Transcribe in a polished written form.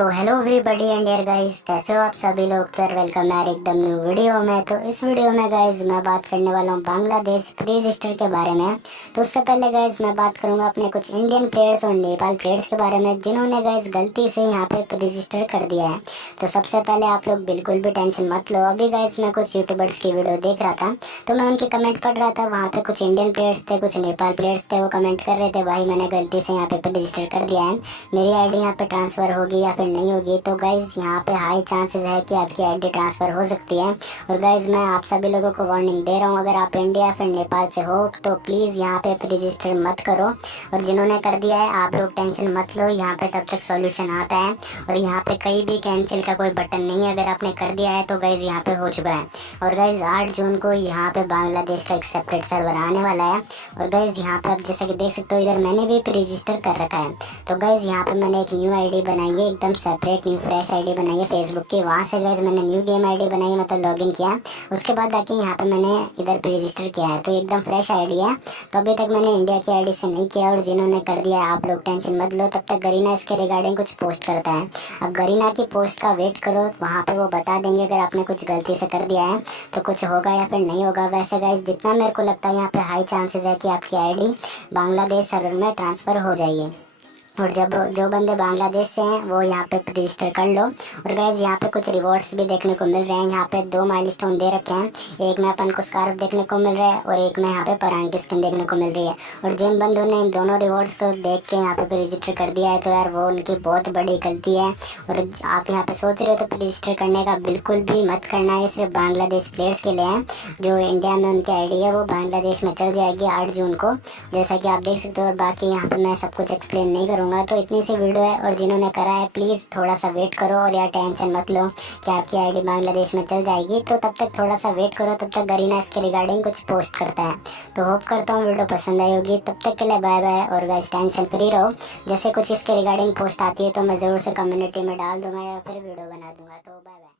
तो hello everybody and dear guys, कैसे हो आप सभी लोग। तो वेलकम यार एकदम न्यू वीडियो में। तो इस वीडियो में गाइस मैं बात करने वाला हूँ बांग्लादेश प्री रजिस्टर के बारे में। तो उससे पहले गाइस मैं बात करूंगा अपने कुछ इंडियन प्लेयर्स और नेपाल प्लेयर्स के बारे में जिन्होंने गाइस गलती से यहाँ पे प्री रजिस्टर कर दिया है। तो सबसे पहले आप लोग बिल्कुल भी टेंशन मत लो। अभी गाइस मैं कुछ यूट्यूबर्स की वीडियो देख रहा था, तो मैं उनके कमेंट पढ़ रहा था। वहाँ पे कुछ इंडियन प्लेयर्स थे, कुछ नेपाल प्लेयर्स थे। वो कमेंट कर रहे थे भाई मैंने गलती से यहाँ पे प्री रजिस्टर कर दिया है, मेरी आईडी यहाँ पे ट्रांसफ़र होगी या फिर नहीं होगी। तो गाइज़ यहाँ पे हाई चांसेस है कि आपकी आईडी ट्रांसफ़र हो सकती है। और गाइज़ मैं आप सभी लोगों को वार्निंग दे रहा हूँ, अगर आप इंडिया या फिर नेपाल से हो तो प्लीज़ यहाँ पे रजिस्टर मत करो। और जिन्होंने कर दिया है आप लोग टेंशन मत लो, यहाँ पे तब तक सॉल्यूशन आता है। और यहाँ पे कहीं भी कैंसिल का कोई बटन नहीं है, अगर आपने कर दिया है तो गाइज़ यहाँ पे हो चुका है। और गाइज़ 8 जून को यहाँ पे बांग्लादेश का एक सेपरेट सर्वर आने वाला है। और गाइज़ यहाँ पे आप जैसे कि देख सकते हो, इधर मैंने भी रजिस्टर कर रखा है। तो गाइज़ यहाँ पे मैंने एक न्यू आईडी बनाई है, एकदम सेपरेट न्यू फ्रेश आईडी बनाई है फेसबुक की। वहाँ से गाइज़ मैंने न्यू गेम आईडी बनाई है, मतलब लॉगिन किया। उसके बाद आके यहाँ पे मैंने इधर रजिस्टर किया है। तो एकदम फ्रेश आईडी है। तो अभी तक मैंने इंडिया की आईडी से नहीं किया। और जिन्होंने कर दिया है आप लोग टेंशन मत लो, तब तक गरीना इसके रिगार्डिंग कुछ पोस्ट करता है। अब गरीना की पोस्ट का वेट करो, वहाँ पे वो बता देंगे अगर आपने कुछ गलती से कर दिया है तो कुछ होगा या फिर नहीं होगा। वैसे गाइज़ जितना मेरे को लगता है यहाँ पे हाई चांसेस है कि आपकी आईडी बांग्लादेश सर्वर में ट्रांसफ़र हो जाएगी। और जब जो बंदे बांग्लादेश से हैं वो यहाँ पे रजिस्टर कर लो। और गाइज यहाँ पे कुछ रिवॉर्ड्स भी देखने को मिल रहे हैं। यहाँ पे 2 माइलस्टोन दे रखे हैं, एक में अपन को स्कार्फ देखने को मिल रहा है और एक में यहाँ पे परांग की स्किन देखने को मिल रही है। और जिन बंदों ने इन दोनों रिवॉर्ड्स को देख के यहाँ पे रजिस्टर कर दिया है तो यार वो उनकी बहुत बड़ी गलती है। और आप यहाँ पे सोच रहे हो तो रजिस्टर करने का बिल्कुल भी मत करना है, सिर्फ बांग्लादेश प्लेयर्स के लिए है। जो इंडिया में उनकी आईडी है वो बांग्लादेश में चल जाएगी 8 जून को, जैसा कि आप देख सकते हो। और बाकी यहाँ पे मैं सब कुछ एक्सप्लेन नहीं करूँगा। तो इतनी सी वीडियो है, और जिन्होंने करा है प्लीज़ थोड़ा सा वेट करो। और यार टेंशन मत लो कि आपकी आईडी बांग्लादेश में चल जाएगी, तो तब तक थोड़ा सा वेट करो, तब तक गरीना इसके रिगार्डिंग कुछ पोस्ट करता है। तो होप करता हूँ वीडियो पसंद आई होगी। तब तक के लिए बाय बाय। और गाइस टेंशन फ्री रहो, जैसे कुछ इसके रिगार्डिंग पोस्ट आती है तो मैं ज़रूर से कम्युनिटी में डाल दूंगा या फिर वीडियो बना दूंगा। तो बाय बाय।